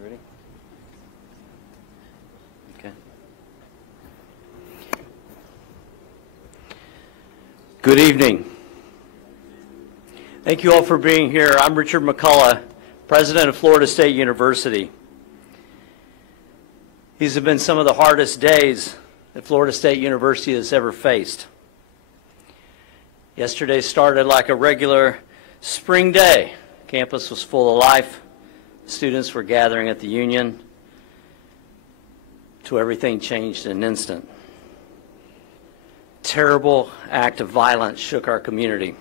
Ready? Okay. Good evening. Thank you all for being here. I'm Richard McCullough, President of Florida State University. These have been some of the hardest days that Florida State University has ever faced. Yesterday started like a regular spring day. Campus was full of life. Students were gathering at the Union. To everything changed in an instant. Terrible act of violence shook our community.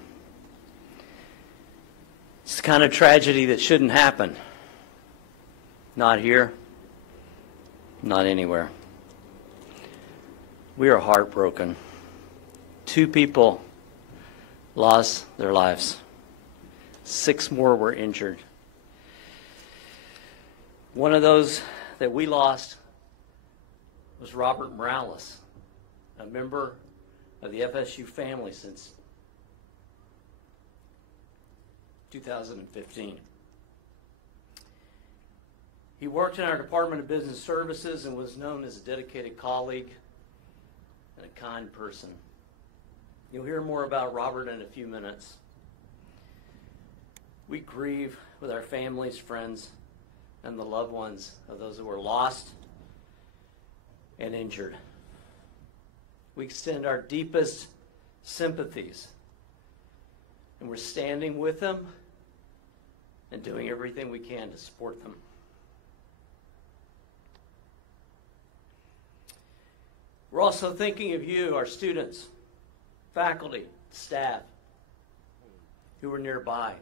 It's the kind of tragedy that shouldn't happen. Not here, not anywhere. We are heartbroken. 2 people lost their lives. 6 more were injured. One of those that we lost was Robert Morales, a member of the FSU family since 2015. He worked in our Department of Business Services and was known as a dedicated colleague and a kind person. You'll hear more about Robert in a few minutes. We grieve with our families, friends, and the loved ones of those who were lost and injured. We extend our deepest sympathies, and we're standing with them and doing everything we can to support them. We're also thinking of you, our students, faculty, staff, who were nearby,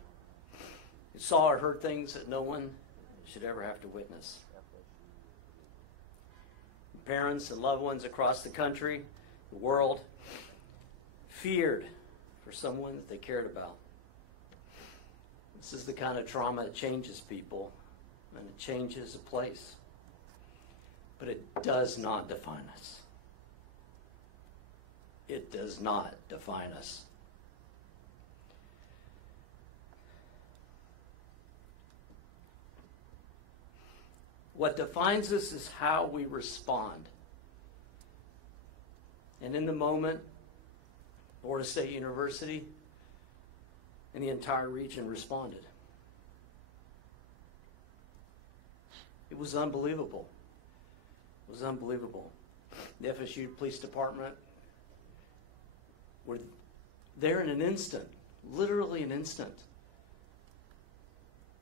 who saw or heard things that no one should ever have to witness. Parents and loved ones across the country, the world, feared for someone that they cared about. This is the kind of trauma that changes people, and it changes a place. But it does not define us. It does not define us. What defines us is how we respond. And in the moment, Florida State University and the entire region responded. It was unbelievable. It was unbelievable. The FSU Police Department were there in an instant, literally an instant,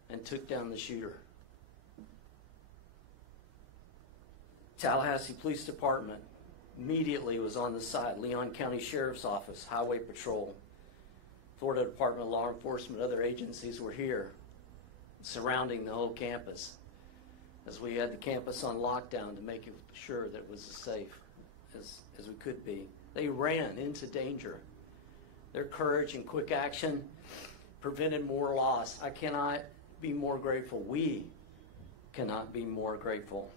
and took down the shooter. Tallahassee Police Department immediately was on the side. Leon County Sheriff's Office, Highway Patrol, Florida Department of Law Enforcement, other agencies were here surrounding the whole campus as we had the campus on lockdown to make sure that it was as safe as we could be. They ran into danger. Their courage and quick action prevented more loss. I cannot be more grateful. We cannot be more grateful.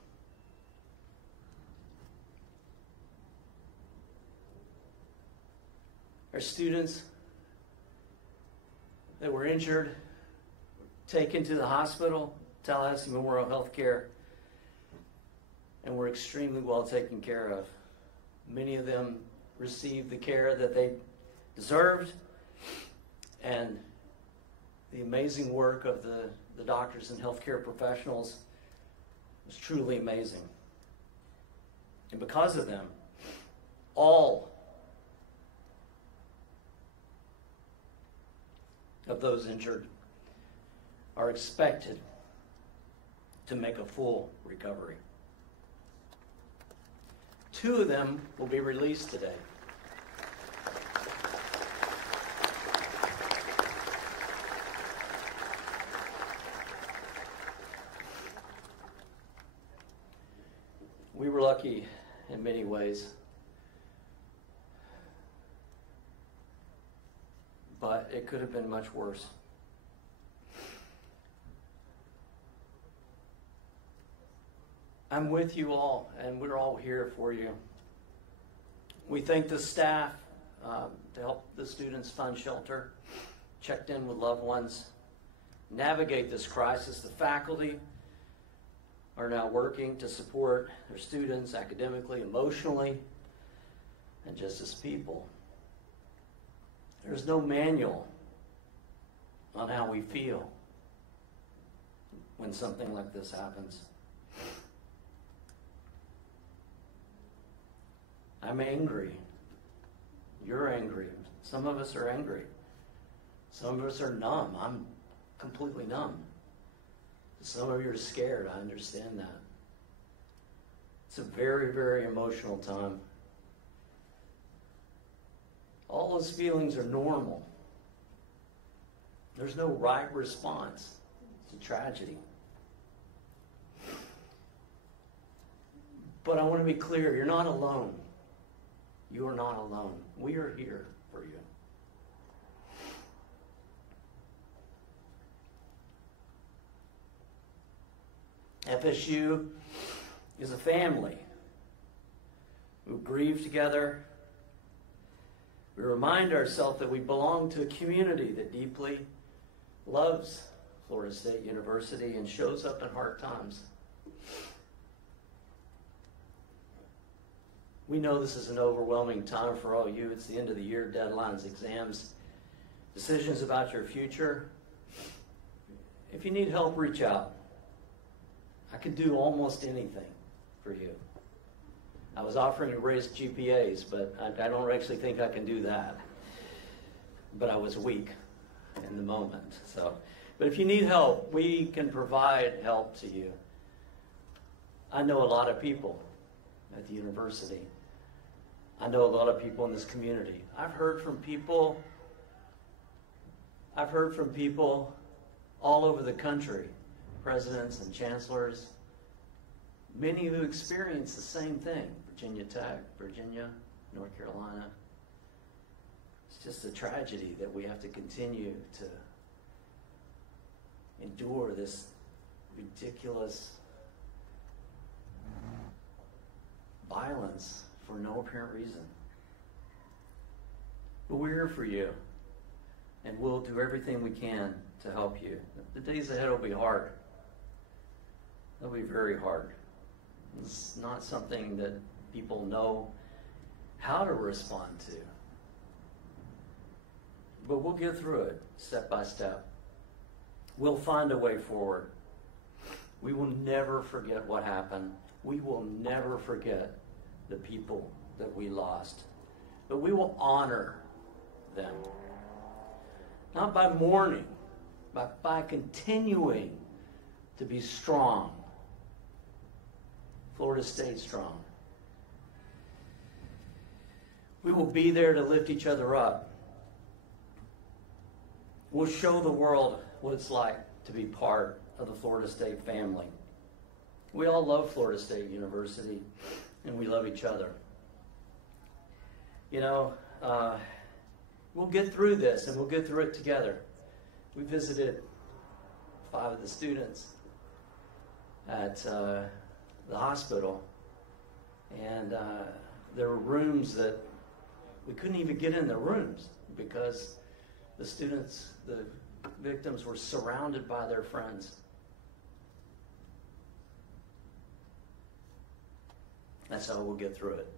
Our students that were injured were taken to the hospital, Tallahassee Memorial Healthcare, and were extremely well taken care of. Many of them received the care that they deserved, and the amazing work of the doctors and healthcare professionals was truly amazing. And because of them, all of those injured are expected to make a full recovery. 2 of them will be released today. We were lucky in many ways, but it could have been much worse. I'm with you all, and we're all here for you. We thank the staff to help the students find shelter, checked in with loved ones, navigate this crisis, the faculty are now working to support their students academically, emotionally, and just as people. There's no manual on how we feel when something like this happens. I'm angry. You're angry. Some of us are angry. Some of us are numb. I'm completely numb. Some of you are scared. I understand that. It's a very, very emotional time. All those feelings are normal. There's no right response to tragedy. But I want to be clear, you're not alone. You are not alone. We are here for you. FSU is a family who grieve together. We remind ourselves that we belong to a community that deeply loves Florida State University and shows up in hard times. We know this is an overwhelming time for all you. It's the end of the year, deadlines, exams, decisions about your future. If you need help, reach out. I could do almost anything for you. I was offering to raise GPAs, but I don't actually think I can do that. But I was weak in the moment. But if you need help, we can provide help to you. I know a lot of people at the university. I know a lot of people in this community. I've heard from people all over the country, presidents and chancellors, many who experience the same thing. Virginia Tech, Virginia, North Carolina. It's just a tragedy that we have to continue to endure this ridiculous violence for no apparent reason. But we're here for you, and we'll do everything we can to help you. The days ahead will be hard. They'll be very hard. It's not something that people know how to respond to. But we'll get through it step by step. We'll find a way forward. We will never forget what happened. We will never forget the people that we lost. But we will honor them. Not by mourning, but by continuing to be strong. Florida State strong. We will be there to lift each other up. We'll show the world what it's like to be part of the Florida State family. We all love Florida State University, and we love each other. You know, we'll get through this, and we'll get through it together. We visited 5 of the students at the hospital, and there were rooms that we couldn't even get in the rooms because the students, the victims, were surrounded by their friends. That's how we'll get through it.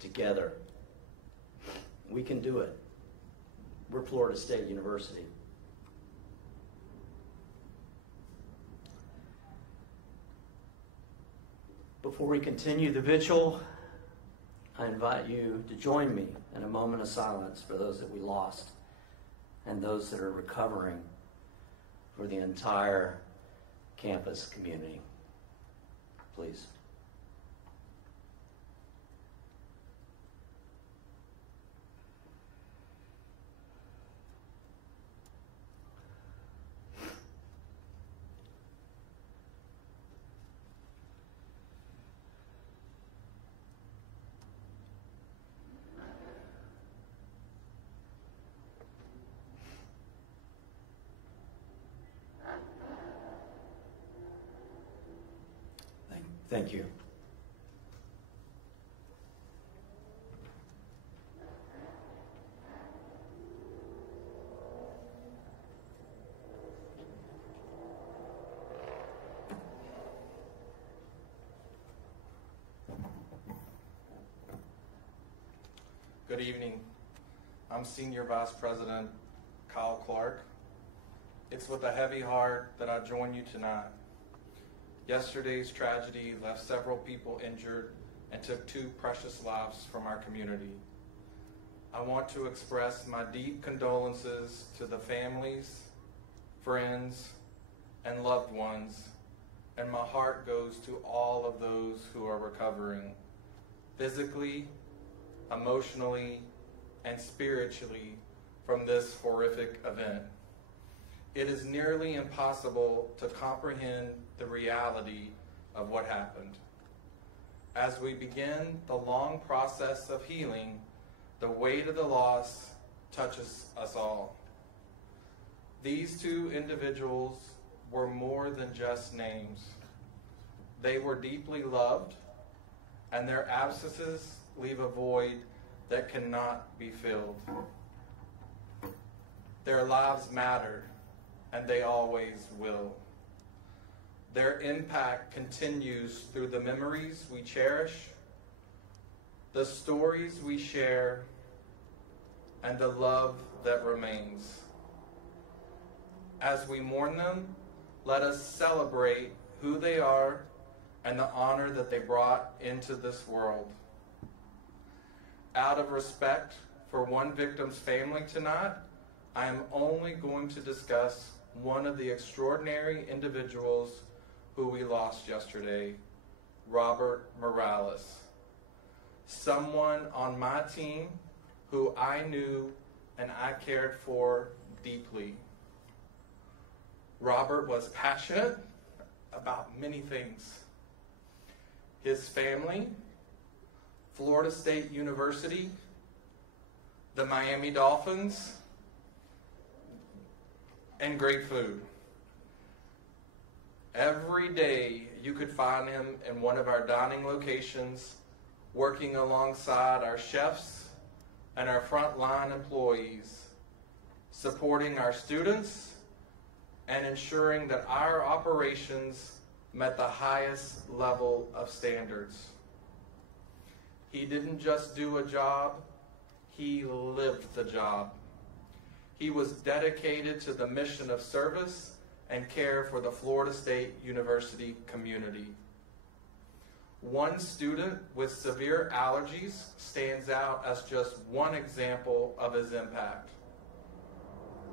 Together. We can do it. We're Florida State University. Before we continue the vigil, I invite you to join me in a moment of silence for those that we lost and those that are recovering, for the entire campus community. Please. Thank you. Good evening. I'm Senior Vice President Kyle Clark. It's with a heavy heart that I join you tonight. Yesterday's tragedy left several people injured and took 2 precious lives from our community. I want to express my deep condolences to the families, friends, and loved ones, and my heart goes to all of those who are recovering, physically, emotionally, and spiritually from this horrific event. It is nearly impossible to comprehend the reality of what happened. As we begin the long process of healing, the weight of the loss touches us all. These 2 individuals were more than just names. They were deeply loved, and their absences leave a void that cannot be filled. Their lives mattered, and they always will. Their impact continues through the memories we cherish, the stories we share, and the love that remains. As we mourn them, let us celebrate who they are and the honor that they brought into this world. Out of respect for one victim's family tonight, I am only going to discuss one of the extraordinary individuals who we lost yesterday, Robert Morales. Someone on my team who I knew and I cared for deeply. Robert was passionate about many things. His family, Florida State University, the Miami Dolphins, and great food. Every day you could find him in one of our dining locations, working alongside our chefs and our frontline employees, supporting our students and ensuring that our operations met the highest level of standards. He didn't just do a job, he lived the job. He was dedicated to the mission of service and care for the Florida State University community. One student with severe allergies stands out as just one example of his impact.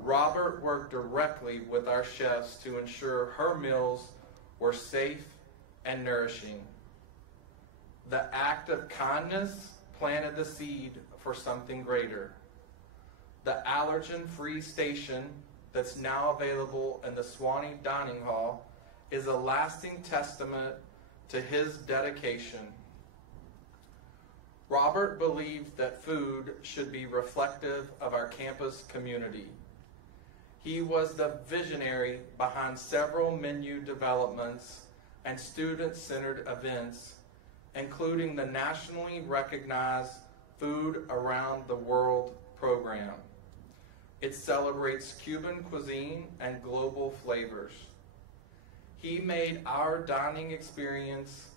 Robert worked directly with our chefs to ensure her meals were safe and nourishing. The act of kindness planted the seed for something greater. The allergen-free station that's now available in the Swanee Dining Hall is a lasting testament to his dedication. Robert believed that food should be reflective of our campus community. He was the visionary behind several menu developments and student-centered events, including the nationally recognized Food Around the World program. It celebrates Cuban cuisine and global flavors. He made our dining experience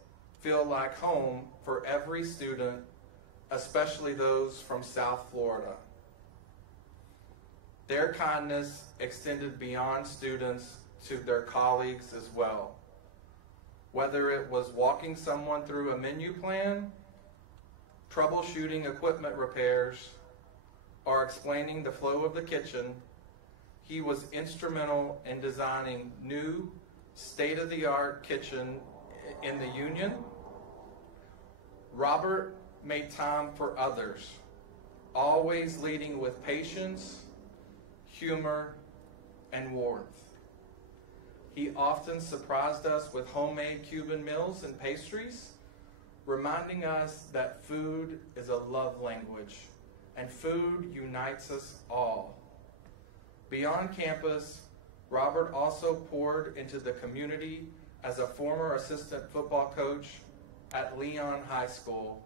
feel like home for every student, especially those from South Florida. Their kindness extended beyond students to their colleagues as well. Whether it was walking someone through a menu plan, troubleshooting equipment repairs, or explaining the flow of the kitchen, he was instrumental in designing new state-of-the-art kitchen in the Union. Robert made time for others, always leading with patience, humor, and warmth. He often surprised us with homemade Cuban meals and pastries, reminding us that food is a love language, and food unites us all. Beyond campus, Robert also poured into the community as a former assistant football coach at Leon High School,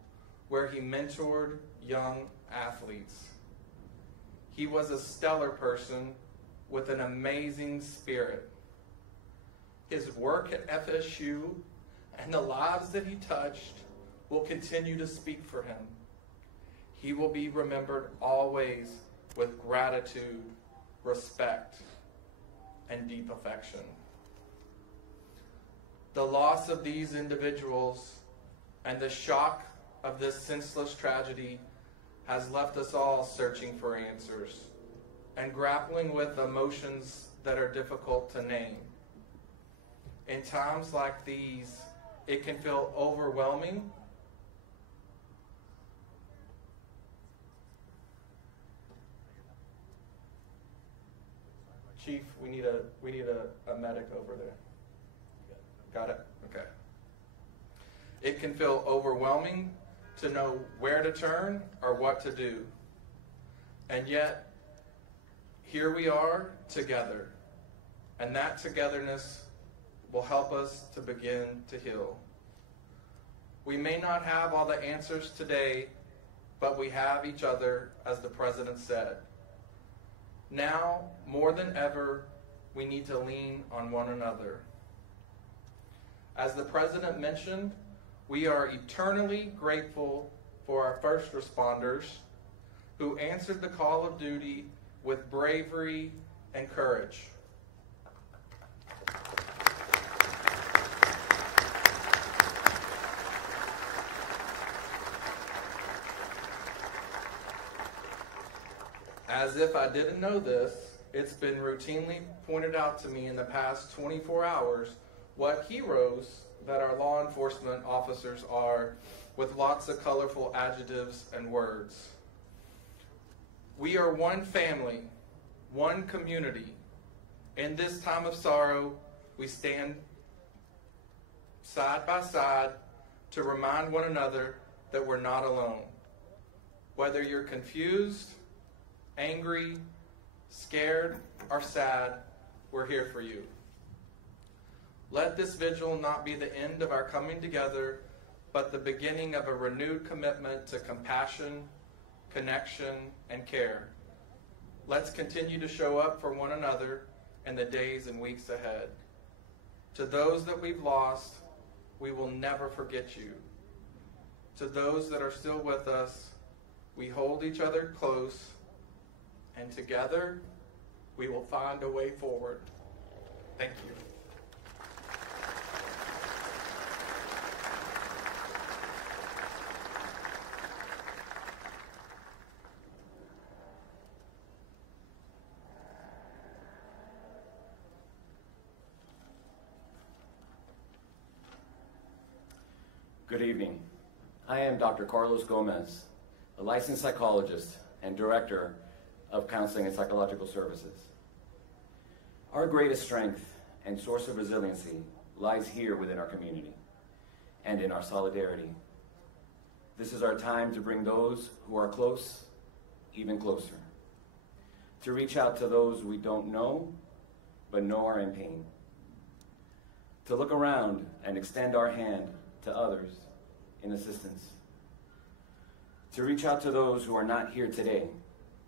where he mentored young athletes. He was a stellar person with an amazing spirit. His work at FSU and the lives that he touched will continue to speak for him. he will be remembered always with gratitude, respect, and deep affection. The loss of these individuals and the shock of this senseless tragedy has left us all searching for answers and grappling with emotions that are difficult to name. In times like these, it can feel overwhelming. Chief, we need a medic over there. Got it? Okay. It can feel overwhelming to know where to turn or what to do. And yet, here we are together. And that togetherness will help us to begin to heal. We may not have all the answers today, but we have each other, as the President said. Now, more than ever, we need to lean on one another. As the President mentioned, we are eternally grateful for our first responders who answered the call of duty with bravery and courage. As if I didn't know this, it's been routinely pointed out to me in the past 24 hours what heroes that our law enforcement officers are, with lots of colorful adjectives and words. We are one family, one community. In this time of sorrow, we stand side by side to remind one another that we're not alone. Whether you're confused, angry, scared, or sad, we're here for you. Let this vigil not be the end of our coming together, but the beginning of a renewed commitment to compassion, connection, and care. Let's continue to show up for one another in the days and weeks ahead. To those that we've lost, we will never forget you. To those that are still with us, we hold each other close, and together we will find a way forward. Thank you. Good evening. I am Dr. Carlos Gomez, a licensed psychologist and director of counseling and psychological services. Our greatest strength and source of resiliency lies here within our community and in our solidarity. This is our time to bring those who are close even closer, to reach out to those we don't know but know are in pain, to look around and extend our hand to others in assistance, to reach out to those who are not here today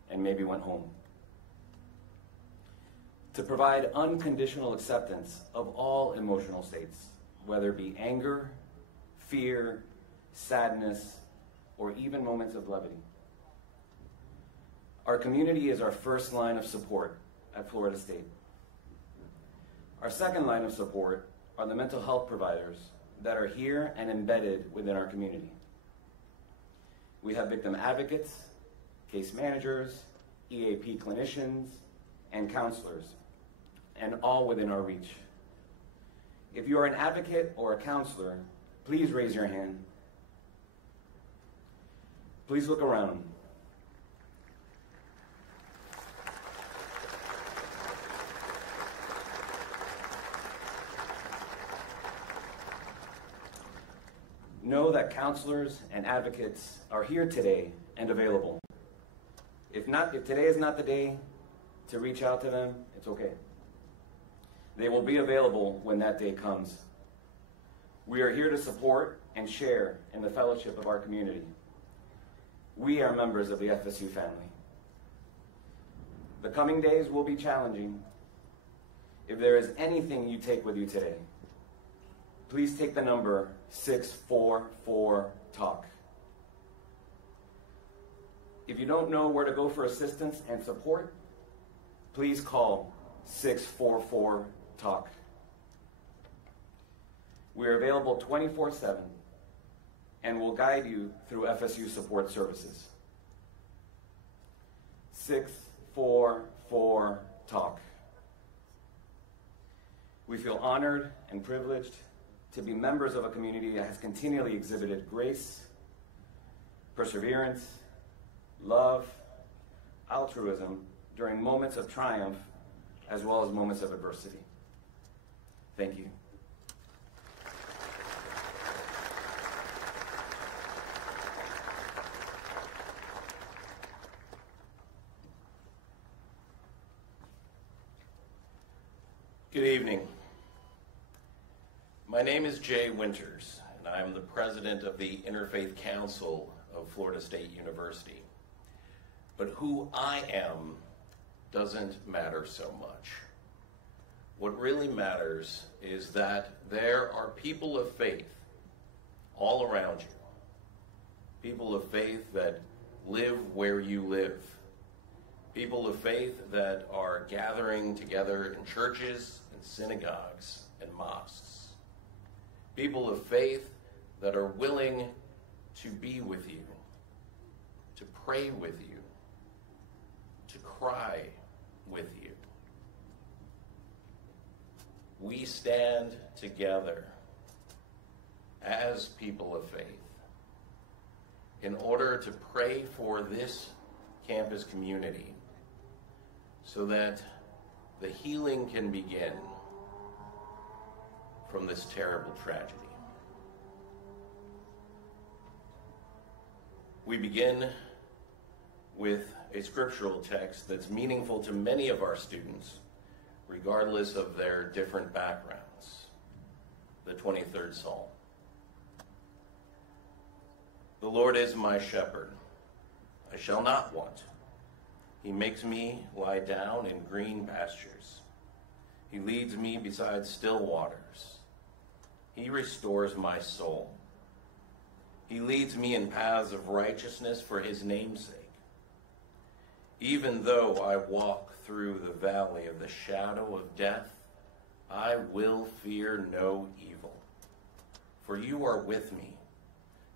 and maybe went home, to provide unconditional acceptance of all emotional states, whether it be anger, fear, sadness, or even moments of levity. Our community is our first line of support at Florida State. Our second line of support are the mental health providers that are here and embedded within our community. We have victim advocates, case managers, EAP clinicians, and counselors, and all within our reach. If you are an advocate or a counselor, please raise your hand. Please look around. Know that counselors and advocates are here today and available. If today is not the day to reach out to them, it's okay. They will be available when that day comes. We are here to support and share in the fellowship of our community. We are members of the FSU family. The coming days will be challenging. If there is anything you take with you today, please take the number 644-TALK. If you don't know where to go for assistance and support, please call 644-TALK. We are available 24/7 and will guide you through FSU support services. 644-TALK. We feel honored and privileged to be members of a community that has continually exhibited grace, perseverance, love, altruism during moments of triumph as well as moments of adversity. Thank you. Good evening. My name is Jay Winters, and I am the president of the Interfaith Council of Florida State University. But who I am doesn't matter so much. What really matters is that there are people of faith all around you. People of faith that live where you live. People of faith that are gathering together in churches and synagogues and mosques. People of faith that are willing to be with you, to pray with you, to cry with you. We stand together as people of faith in order to pray for this campus community so that the healing can begin from this terrible tragedy. We begin with a scriptural text that's meaningful to many of our students, regardless of their different backgrounds. The 23rd Psalm. The Lord is my shepherd. I shall not want. He makes me lie down in green pastures. He leads me beside still waters. He restores my soul. He leads me in paths of righteousness for his name's sake. Even though I walk through the valley of the shadow of death, I will fear no evil. For you are with me.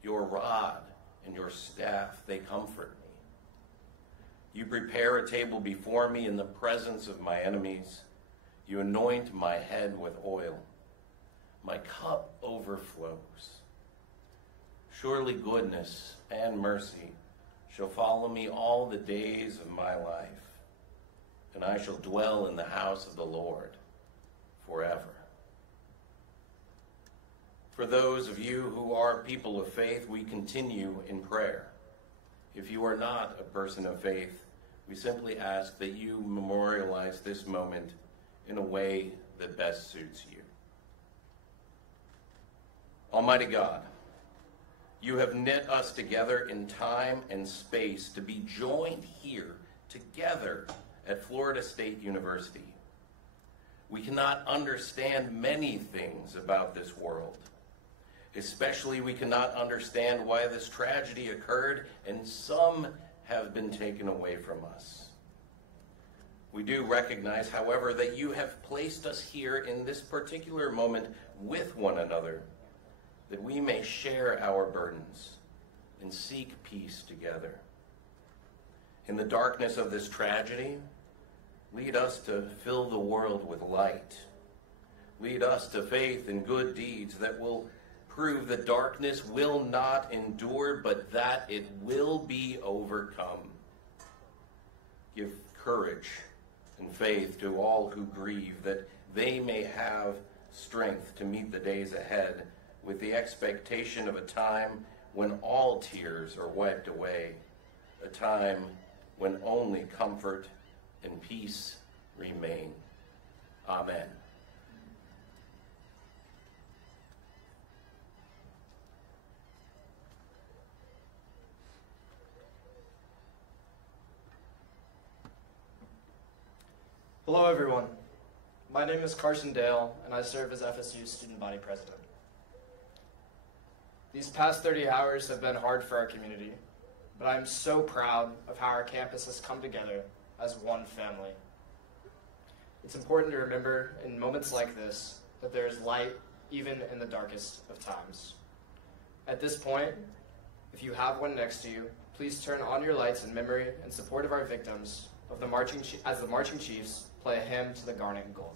Your rod and your staff, they comfort me. You prepare a table before me in the presence of my enemies. You anoint my head with oil. My cup overflows. Surely goodness and mercy shall follow me all the days of my life, and I shall dwell in the house of the Lord forever. For those of you who are people of faith, we continue in prayer. If you are not a person of faith, we simply ask that you memorialize this moment in a way that best suits you. Almighty God, you have knit us together in time and space to be joined here together at Florida State University. We cannot understand many things about this world. Especially, we cannot understand why this tragedy occurred and some have been taken away from us. We do recognize, however, that you have placed us here in this particular moment with one another, that we may share our burdens and seek peace together. In the darkness of this tragedy, lead us to fill the world with light. Lead us to faith and good deeds that will prove that darkness will not endure, but that it will be overcome. Give courage and faith to all who grieve, that they may have strength to meet the days ahead with the expectation of a time when all tears are wiped away, a time when only comfort and peace remain. Amen. Hello everyone, my name is Carson Dale and I serve as FSU's student body president. These past 30 hours have been hard for our community. but I am so proud of how our campus has come together as one family. It's important to remember in moments like this that there is light even in the darkest of times. At this point, if you have one next to you, please turn on your lights in memory and support of our victims as the marching chiefs play a hymn to the Garnet and Gold.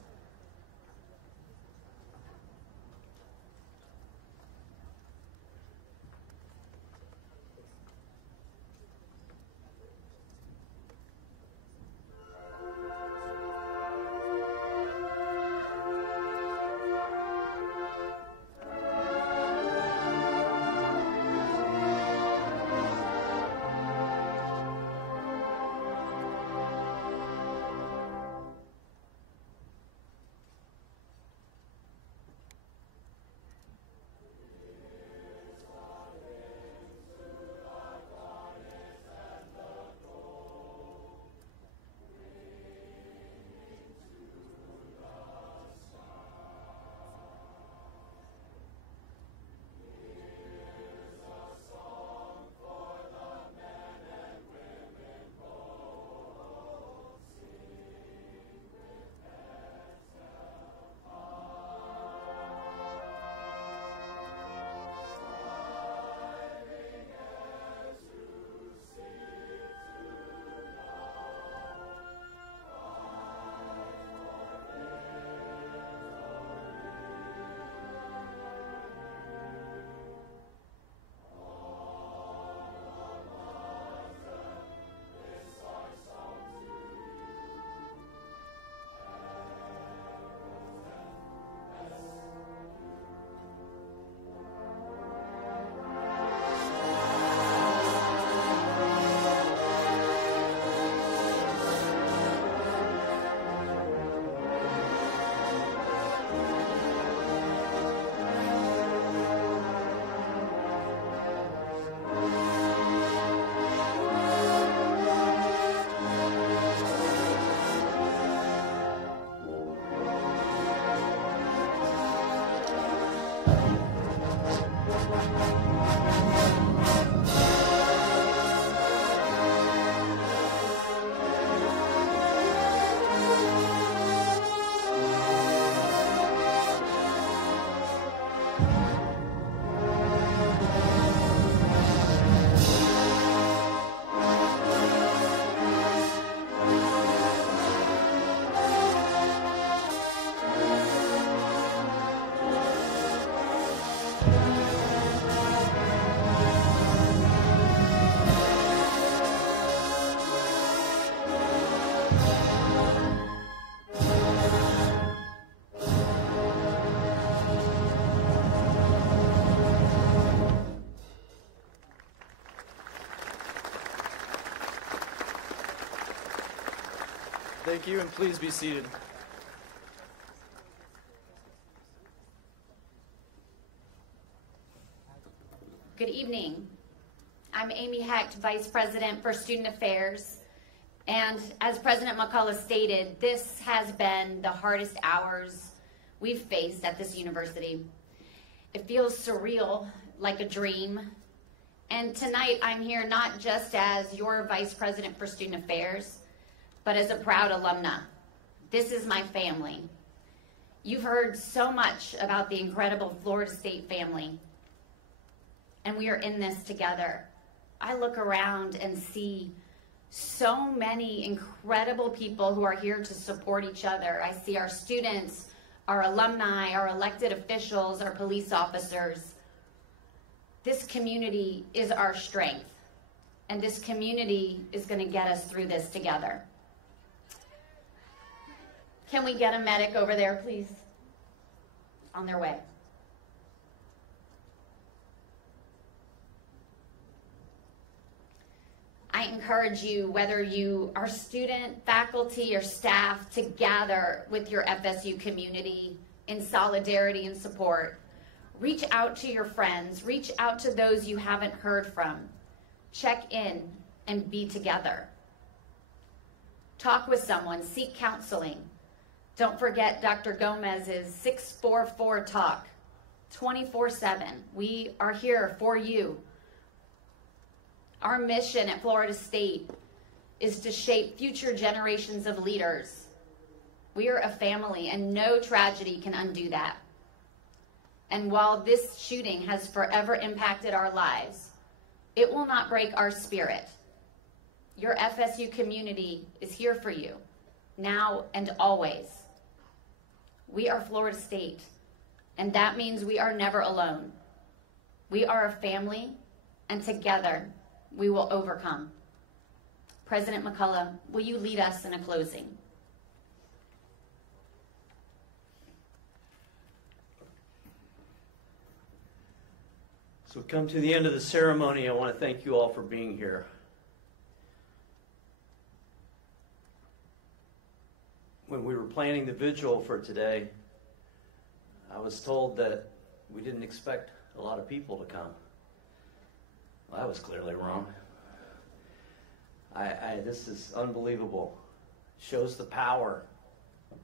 Thank you, and please be seated. Good evening. I'm Amy Hecht, Vice President for Student Affairs. And as President McCullough stated, this has been the hardest hours we've faced at this university. It feels surreal, like a dream. And tonight I'm here not just as your Vice President for Student Affairs, but as a proud alumna. This is my family. You've heard so much about the incredible Florida State family, and we are in this together. I look around and see so many incredible people who are here to support each other. I see our students, our alumni, our elected officials, our police officers. This community is our strength, and this community is going to get us through this together. Can we get a medic over there, please? On their way. I encourage you, whether you are student, faculty, or staff, to gather with your FSU community in solidarity and support. Reach out to your friends. Reach out to those you haven't heard from. Check in and be together. Talk with someone. Seek counseling. Don't forget Dr. Gomez's 644 talk, 24/7. We are here for you. Our mission at Florida State is to shape future generations of leaders. We are a family, and no tragedy can undo that. And while this shooting has forever impacted our lives, it will not break our spirit. Your FSU community is here for you, now and always. We are Florida State, and that means we are never alone. We are a family, and together we will overcome. President McCullough, will you lead us in a closing? So we come to the end of the ceremony. I want to thank you all for being here. When we were planning the vigil for today, I was told that we didn't expect a lot of people to come. Well, I was clearly wrong. This is unbelievable. Shows the power of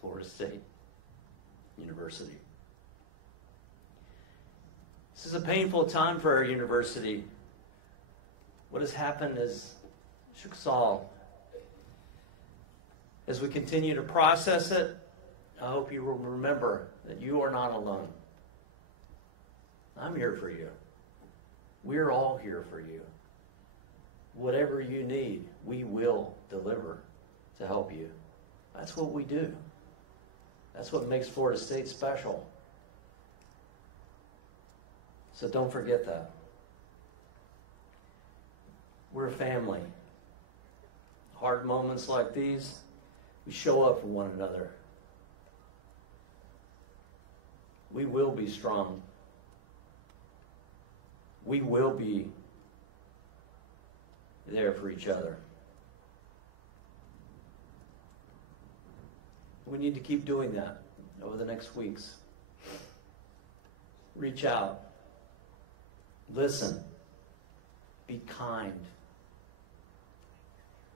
Florida State University. This is a painful time for our university. What has happened has shook us all. As we continue to process it, I hope you will remember that you are not alone. I'm here for you. We're all here for you. Whatever you need, we will deliver to help you. That's what we do. That's what makes Florida State special. So don't forget that. We're a family. Hard moments like these, we show up for one another. We will be strong. We will be there for each other. We need to keep doing that over the next weeks. Reach out. Listen. Be kind.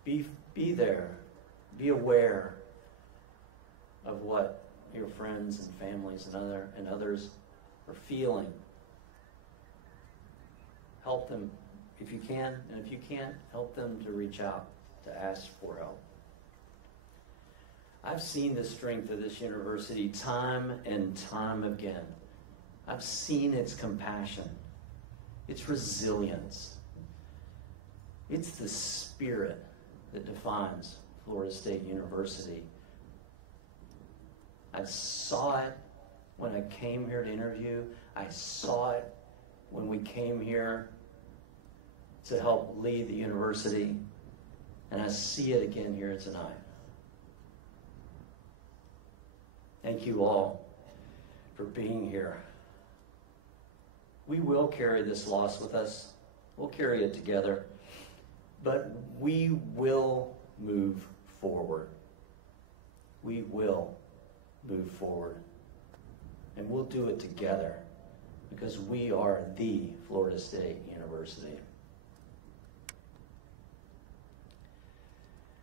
Be there. Be aware of what your friends and families and others are feeling. Help them if you can, and if you can't, help them to reach out, to ask for help. I've seen the strength of this university time and time again. I've seen its compassion, its resilience. It's the spirit that defines Florida State University. I saw it when I came here to interview. I saw it when we came here to help lead the university. And I see it again here tonight. Thank you all for being here. We will carry this loss with us. We'll carry it together. But we will move forward. We will move forward. And we'll do it together because we are the Florida State University.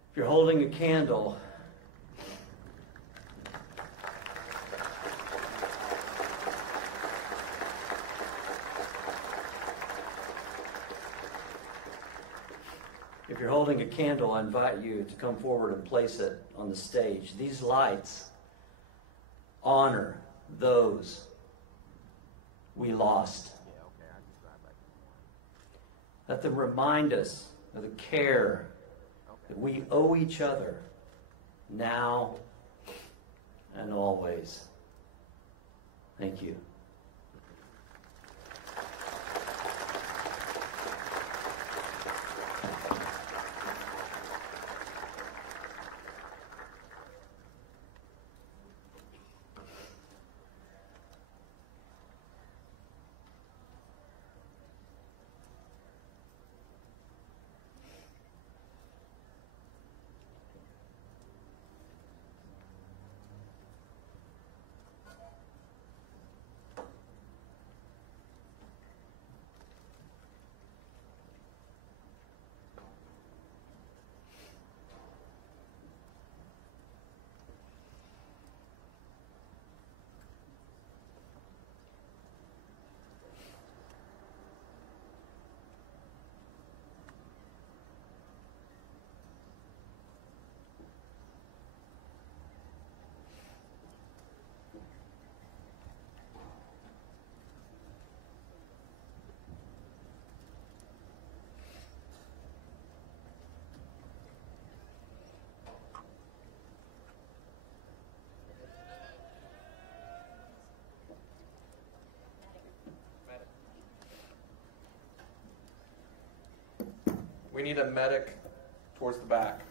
If you're holding a candle, I invite you to come forward and place it on the stage. These lights honor those we lost. Let them remind us of the care that we owe each other now and always. Thank you. We need a medic towards the back.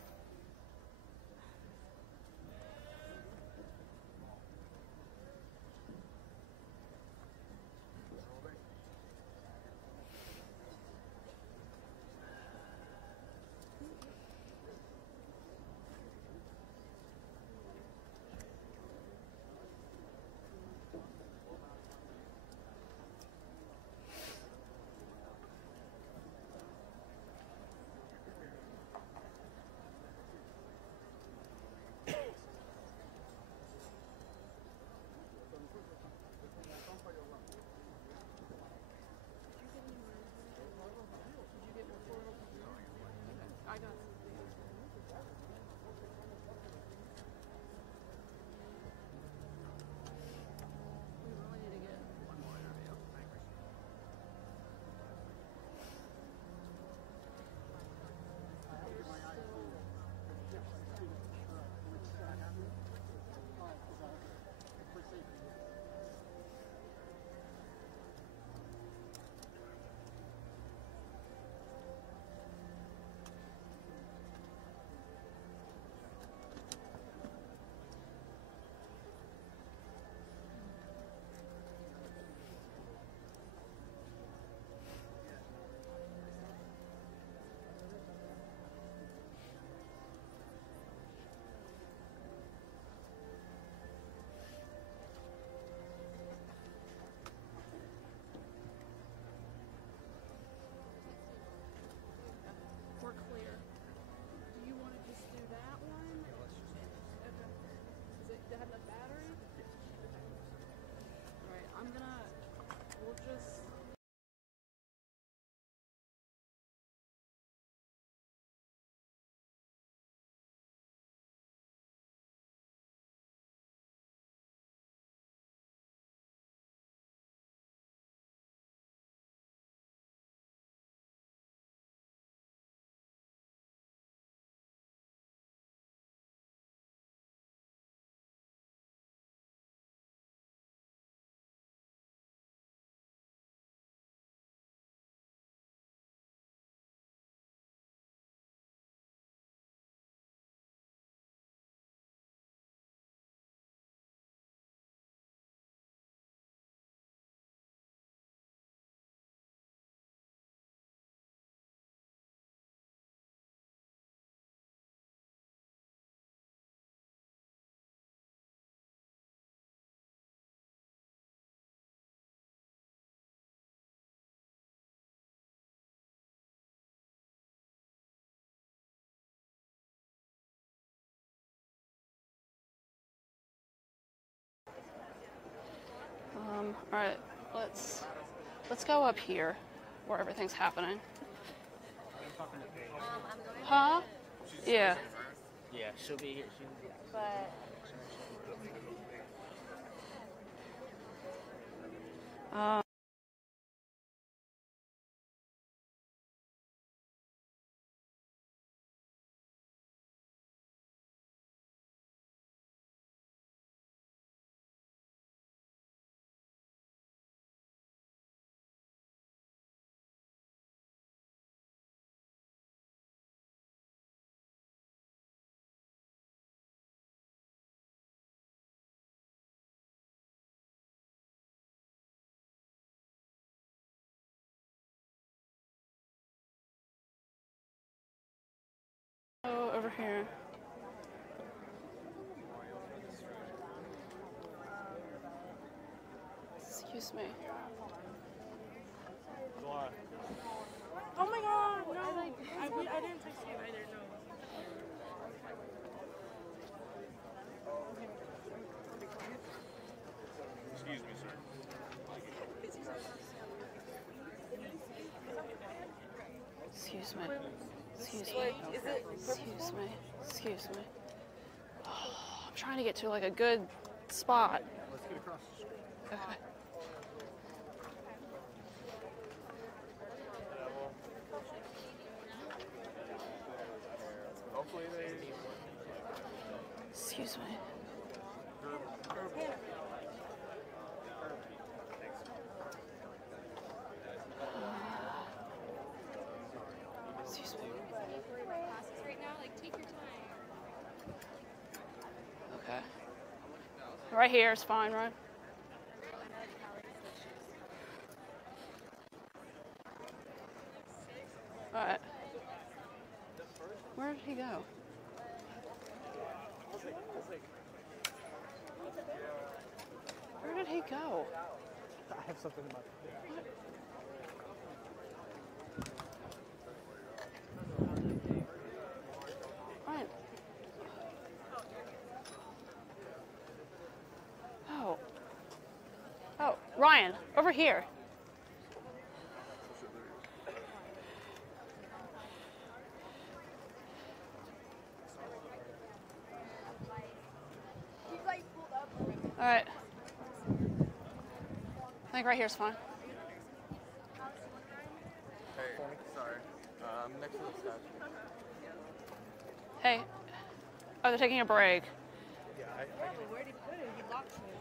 We're clear. Do you want to just do that one? Yeah, let's just do it. Okay. Does it have enough battery? Yes. Okay. Alright, we'll just... Alright, let's go up here where everything's happening. Huh? Yeah. Yeah, she'll be here. But over here. Excuse me. Oh my god, no! I didn't text you either, no. Excuse me, sir. Excuse me. Excuse me. Excuse me. Excuse me. Oh, I'm trying to get to like a good spot. Let's get across the street. Okay. Hopefully they... Excuse me. Excuse me. Right here is fine, right? All right. Where did he go? Where did he go? I have something in my. Ryan. Oh. Oh, Ryan, over here. All right. I think right here is fine. Hey, sorry. I'm next to the statue. Hey. Oh, they're taking a break. Yeah, But where did he put it? He locked it.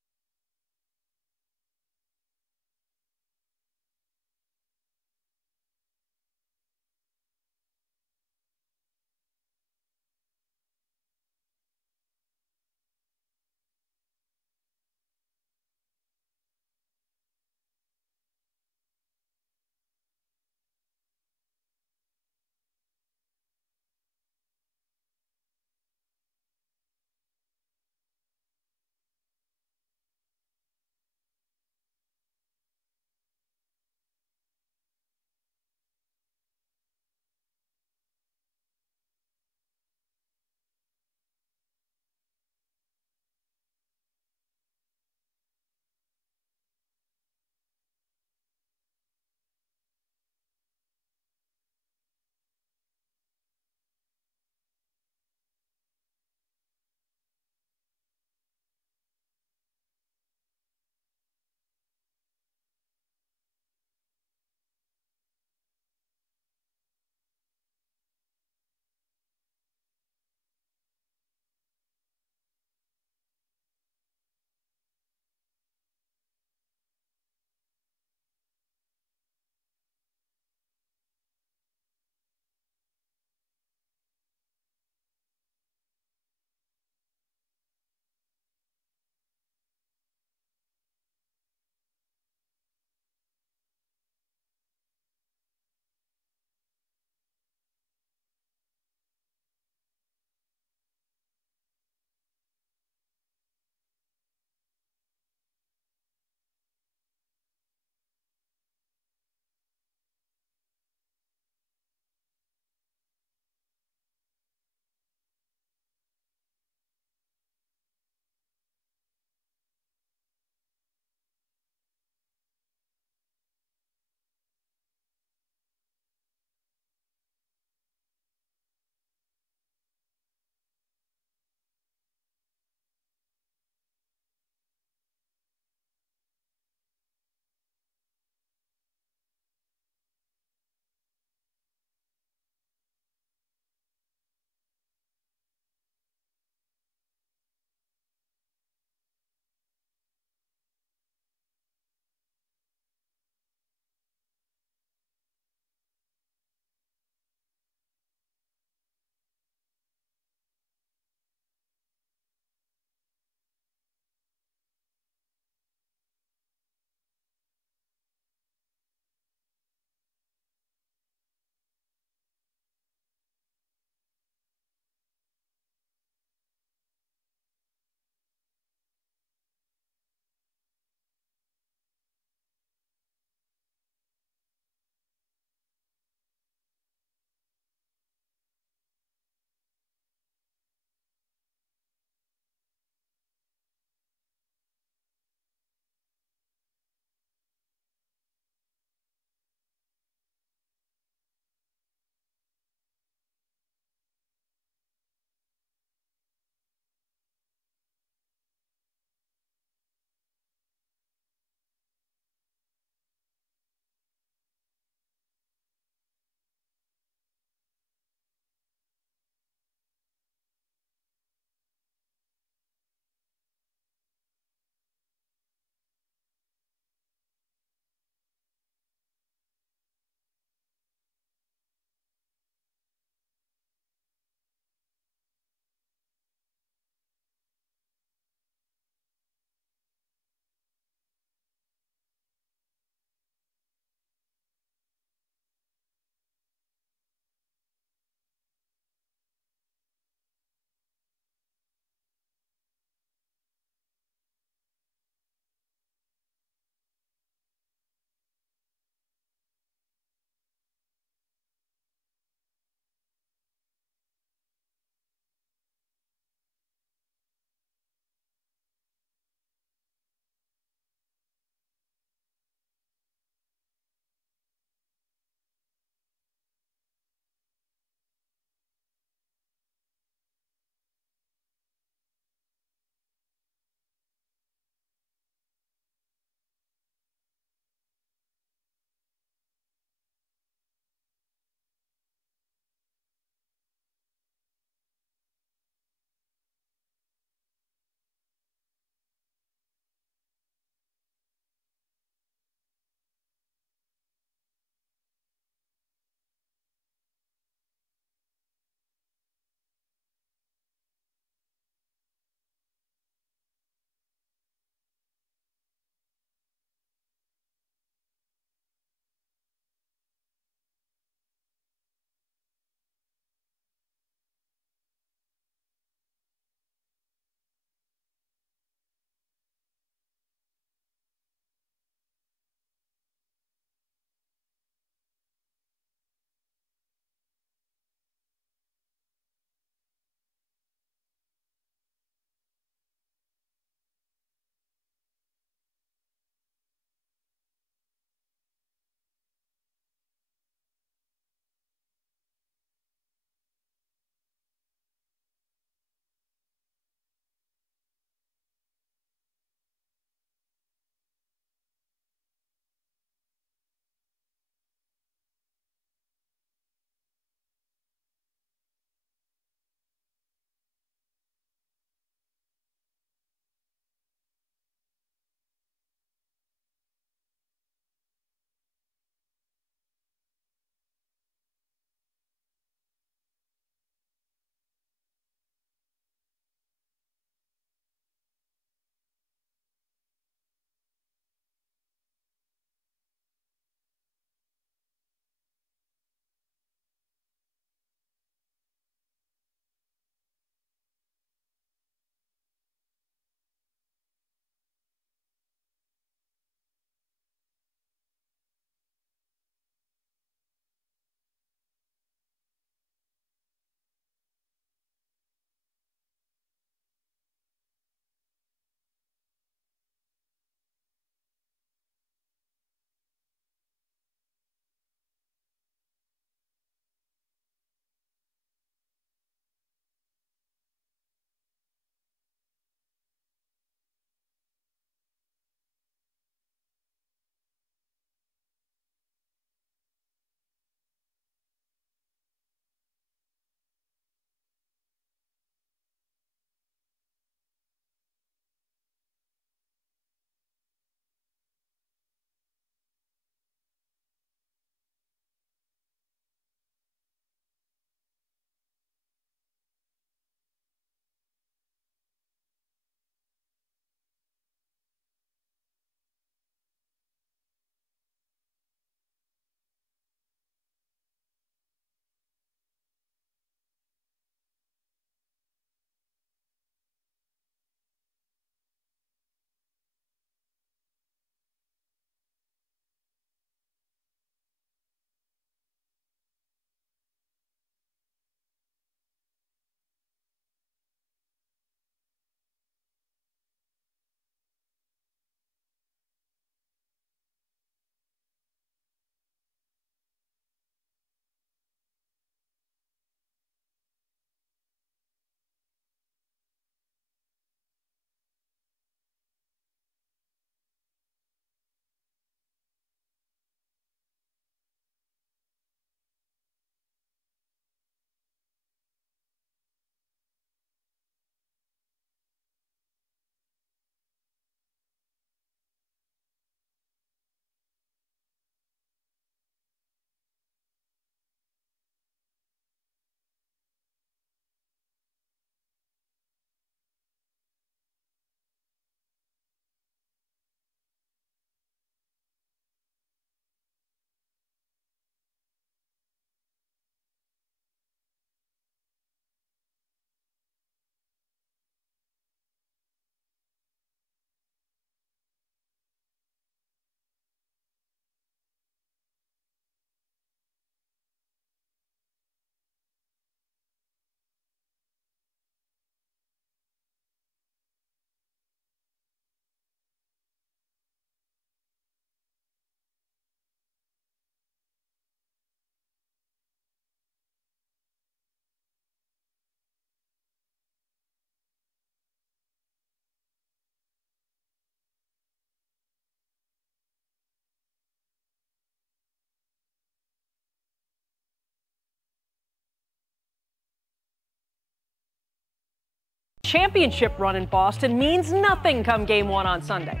championship run in Boston means nothing come Game 1 on Sunday.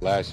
Last year